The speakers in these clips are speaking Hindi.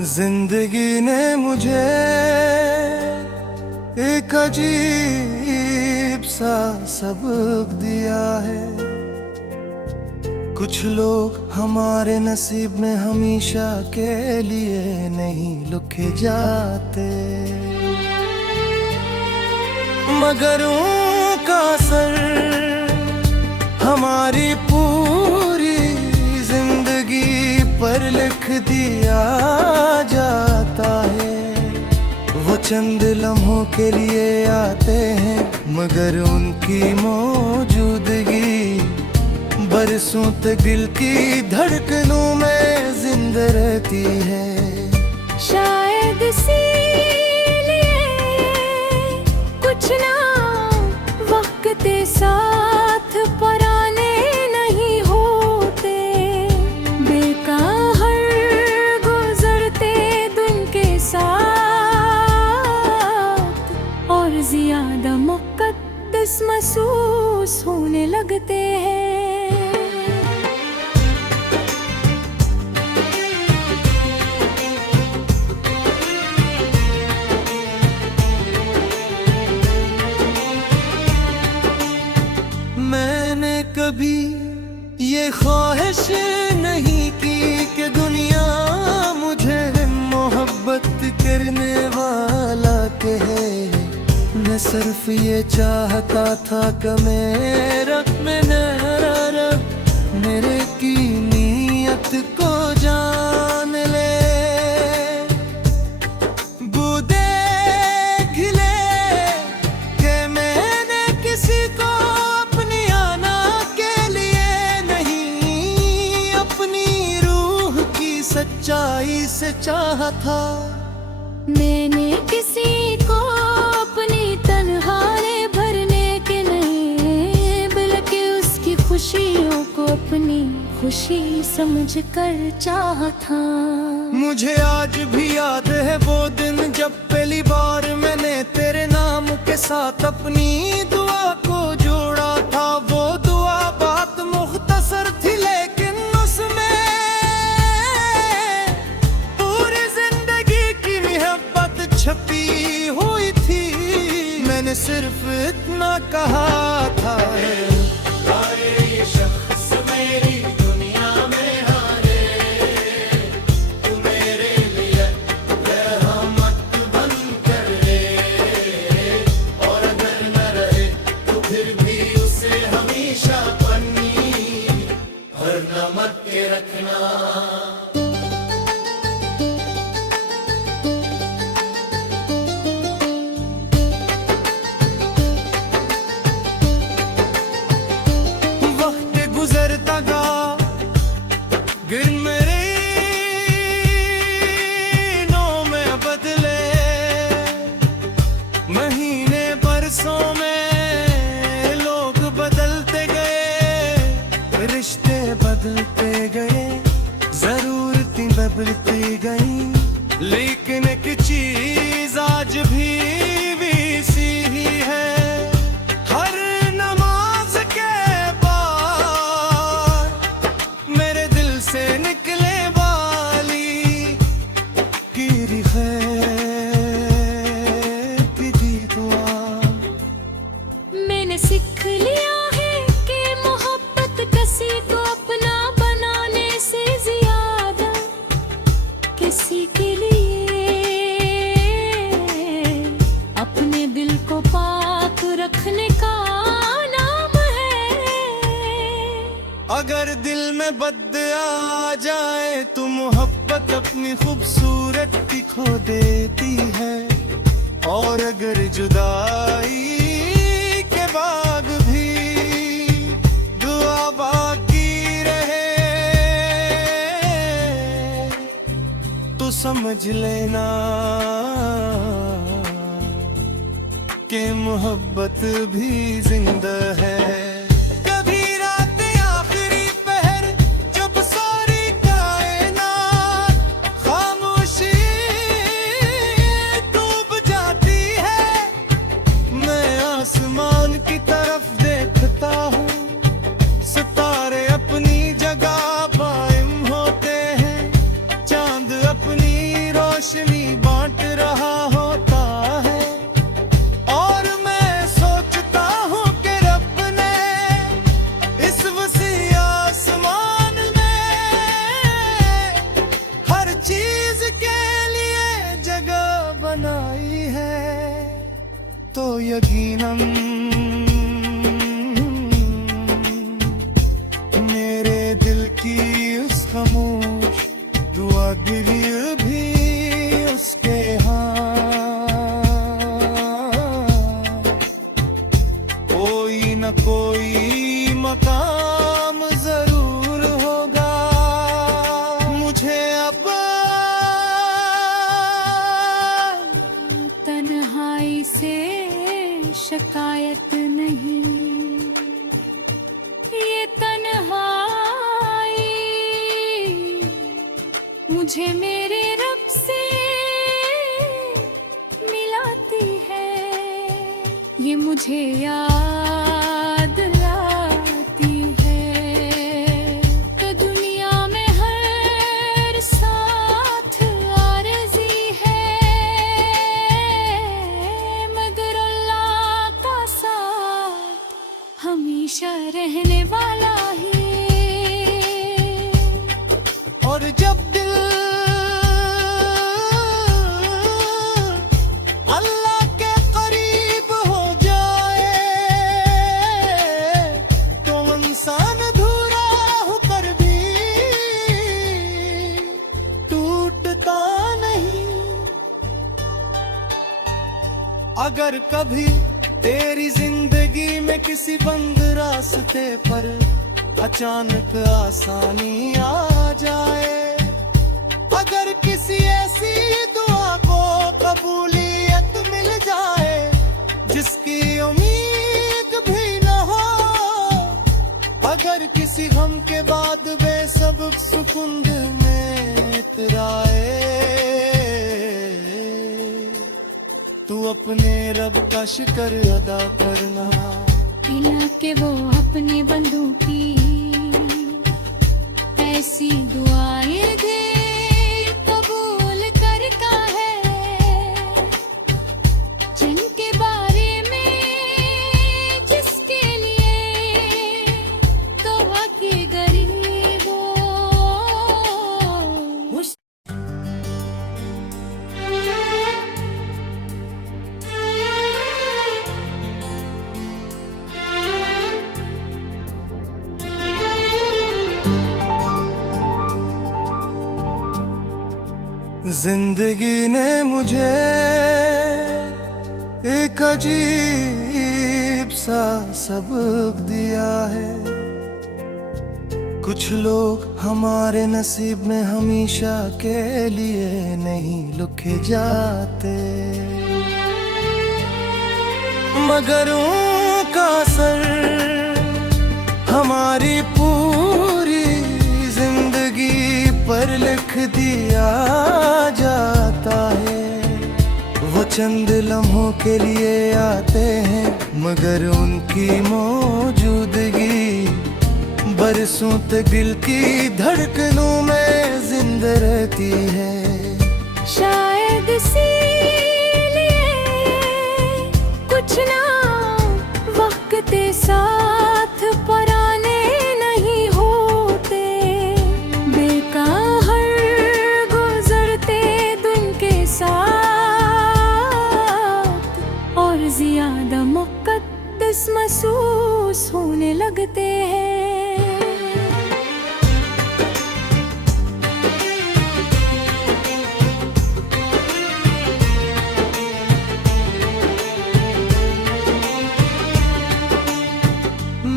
जिंदगी ने मुझे एक अजीब सा सबक दिया है। कुछ लोग हमारे नसीब में हमेशा के लिए नहीं लिखे जाते, मगर उनका असर हमारी पूरी जिंदगी पर लिख दिया जाता है। वो चंद लम्हों के लिए आते हैं, मगर उनकी मौजूदगी बरसों तक दिल की धड़कनों में जिंदा रहती है। शायद इसीलिए कुछ ना वक्त साथ पराने नहीं होते, बेकार गुजरते दिन के साथ और ज्यादा मुक़द्दस महसूस होने लगते हैं। मैंने कभी ये ख्वाहिश नहीं की कि दुनिया मुझे मोहब्बत करने वाला कहे। मैं सिर्फ ये चाहता था कि मेरा मेरे की नीयत को जान ले। सच्चाई से चाहा था मैंने किसी को अपनी तन्हाई भरने के नहीं, बल्कि उसकी खुशियों को अपनी खुशी समझकर चाहा था। मुझे आज भी याद है वो दिन जब पहली बार मैंने तेरे नाम के साथ अपनी दुआ को जोड़ा था। वो दुआ बात मुख्तसर थी, लेकिन उसमें छपी हुई थी। मैंने सिर्फ इतना कहा था, ये शख्स मेरी दुनिया में हारे, तू मेरे लिए रहमत बन कर दे, और अगर न रहे तो फिर भी उसे हमेशा पन्नी भर नमक के रखना। गिन मेरे नौ में बदले, महीने बरसों में लोग बदलते गए, रिश्ते बदलते गए, जरूरतें बदलती गई, लेकिन एक चीज आज भी वैसी ही है। हर नमाज के बाद मेरे दिल से निकले वाली कीरी खैर की दी दुआ। मैंने सीख लिया है कि मोहब्बत किसी को अपना बनाने से ज्यादा किसी के लिए अपने दिल को पाक रखने का नाम है। अगर दिल में बद आ जाए तो मोहब्बत अपनी खूबसूरती खो देती है, और अगर जुदाई के बाद भी दुआ बाकी रहे तो समझ लेना कि मोहब्बत भी जिंदा है। आसमान की तरफ देखता हूँ, सितारे अपनी जगह कायम होते हैं, चांद अपनी तो यकीनन मेरे दिल की उस खामोश दुआ गिरी भी उसके कोई न कोई मकाम जरूर होगा मुझे अब तन्हाई से शिकायत नहीं, ये तन्हाई मुझे मेरे रब से मिलाती है, ये मुझे याद लाती है कि दुनिया में हर साथ आरज़ी है, मगर अल्लाह का साथ हमेशा रहने वाला है। और जब दिल अल्लाह के करीब हो जाए तो इंसान अधूरा होकर भी टूटता नहीं। अगर कभी तेरी जिंदगी में किसी बंद रास्ते पर अचानक आसानी आ जाए, अगर किसी ऐसी दुआ को कबूलियत मिल जाए जिसकी उम्मीद भी न हो, अगर किसी गम के बाद बेसब्ब सुकून दिल में इतराए, तू अपने रब का शुक्र अदा करना पिला के वो अपने बंदों की ऐसी दुआएं दे कबूल करता है, जिनके बारे में जिसके लिए दुआ की गरीबों जिंदगी ने मुझे एक अजीब सा सबक दिया है। कुछ लोग हमारे नसीब में हमेशा के लिए नहीं लिखे जाते, मगर उनका असर हमारी पूरी जिंदगी पर लिख दिया जाता है। वो चंद लम्हों के लिए आते हैं, मगर उनकी मौजूदगी बरसों तक दिल की धड़कनों में जिंदा रहती है। शायद इसीलिए कुछ ना वक्त साथ पराने नहीं होते, बेकार गुजरते दिन के साथ और ज्यादा मुक़द्दस महसूस होने लगते हैं।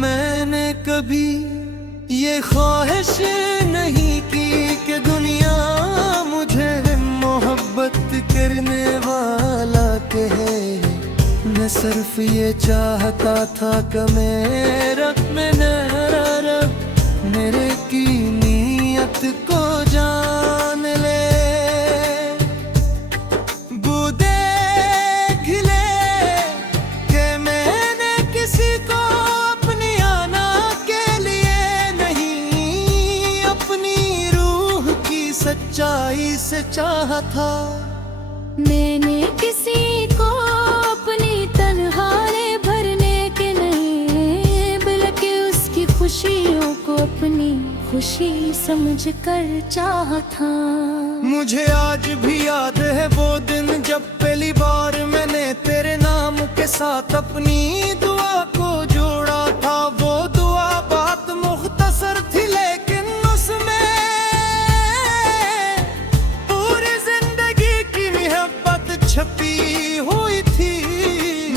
मैंने कभी ये ख्वाहिश नहीं की कि दुनिया मुझे मोहब्बत करने वाला कहे। मैं सिर्फ ये चाहता था कि मेरा रब मेरे की नीयत को जान ले, वो देख ले कि मैंने किसी को अपनी आना के लिए नहीं, अपनी रूह की सच्चाई से चाहा था। मैंने किसी को अपनी तन्हाई भरने के नहीं, बल्कि उसकी खुशियों को अपनी खुशी समझकर चाहा था। मुझे आज भी याद है वो दिन जब पहली बार मैंने तेरे नाम के के साथ अपनी दुआ को जोड़ा था। वो दुआ बात मुख्तसर थी लेकिन उसमें पूरी जिंदगी की मोहब्बत छपी हुई थी।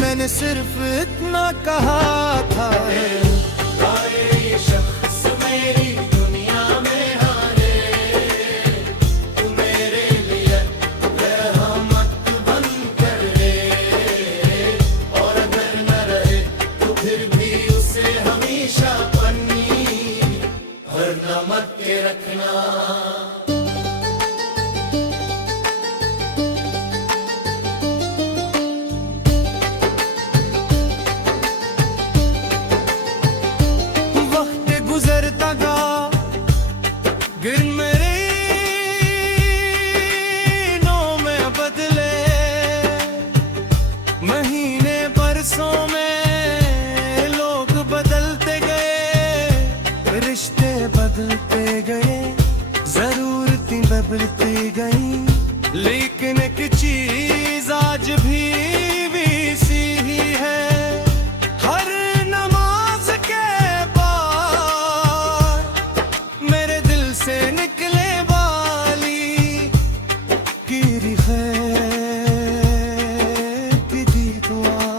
मैंने सिर्फ इतना कहा था, ये शख्स मेरी दुनिया में हारे, तू मेरे लिए रहमत बन कर ले, और अगर न रहे तो फिर भी उसे हमेशा पन्नी भर नमक के रखना। गुजरता गा गिर मेरे नो में बदले, महीने बरसों में लोग बदलते गए, रिश्ते बदलते गए, जरूरतें बदलती गई, लेकिन एक चीज आज भी सी ही है। हर नमाज के से निकले वाली की दी दुआ।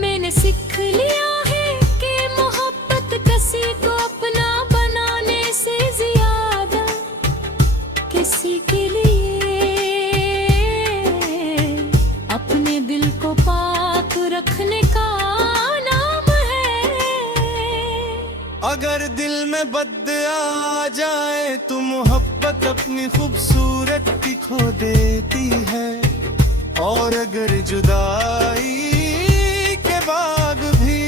मैंने सीख लिया है कि मोहब्बत किसी को अपना बनाने से ज्यादा किसी के लिए अपने दिल को पाक रखने का नाम है। अगर दिल में बद आ जाए तो मोहब्बत अपनी खूबसूरती खो देती है, और अगर जुदाई के बाद भी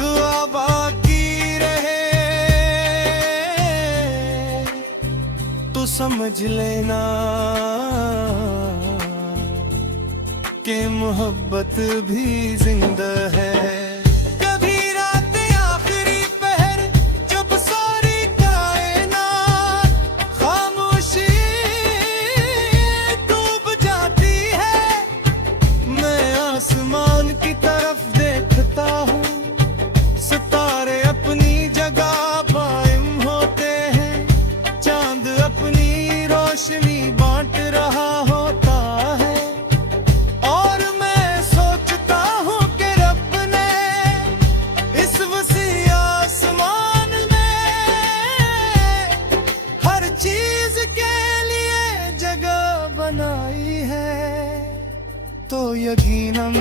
दुआ बाकी रहे तो समझ लेना कि मोहब्बत भी जिंदा है। आसमान की तरफ देखता हूँ, सितारे अपनी जगह कायम होते हैं, चांद अपनी रोशनी बांट रहा होता है, और मैं सोचता हूँ कि रब ने इस वसी आसमान में हर चीज के लिए जगह बनाई है। तो यकीनन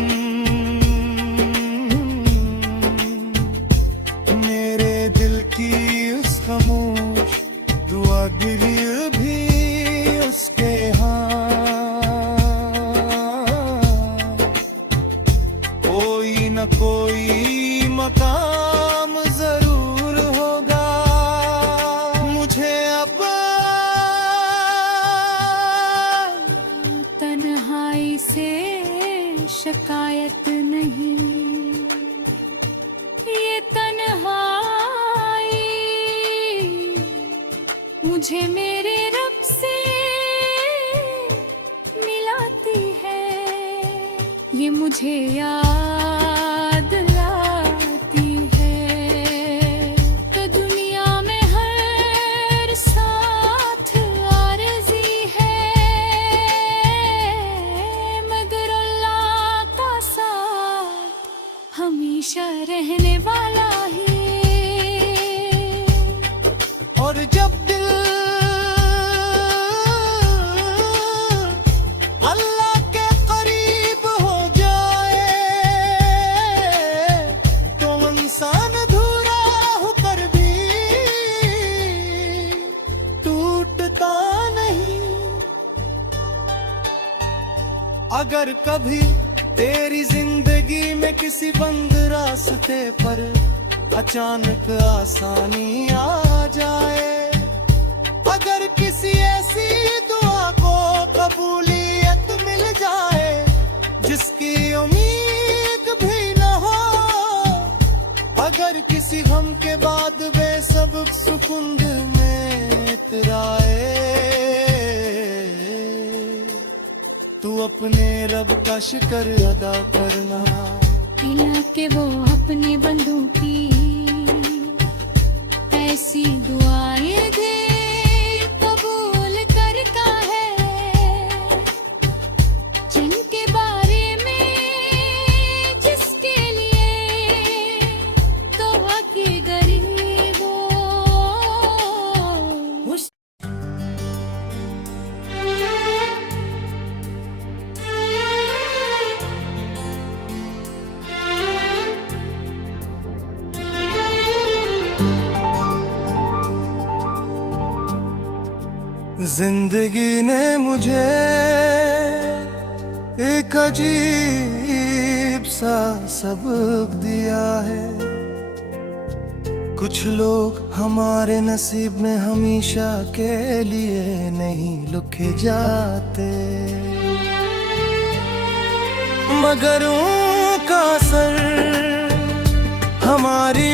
मेरे दिल की उस खामोश दुआ भी उसके कोई न कोई मकाम जरूर होगा। मुझे अब तन्हाई से शिकायत नहीं, ये तन्हाई मुझे मेरे रब से मिलाती है, ये मुझे याद लाती है तो दुनिया में हर साथ आरज़ी है, मगर अल्लाह का साथ हमेशा रहने वाला है। और जब दिल अल्लाह के करीब हो जाए तो इंसान अधूरा होकर भी टूटता नहीं। अगर कभी तेरी जिंदगी में किसी बंद रास्ते पर अचानक आसानी आ जाए, अगर किसी ऐसी दुआ को कबूलियत मिल जाए जिसकी उम्मीद भी न हो, अगर किसी गम के बाद बेसब्ब सुकून में इतराए, तू अपने रब का तलाश कर अदा करना। मिला के वो अपने बंधु की ऐसी दुआएं दे, कबूल करता है जिनके बारे में, जिसके लिए तो के गरीबों। जिंदगी ने मुझे एक अजीब सा सबक दिया है। कुछ लोग हमारे नसीब में हमेशा के लिए नहीं लिखे जाते, मगर उनका असर हमारी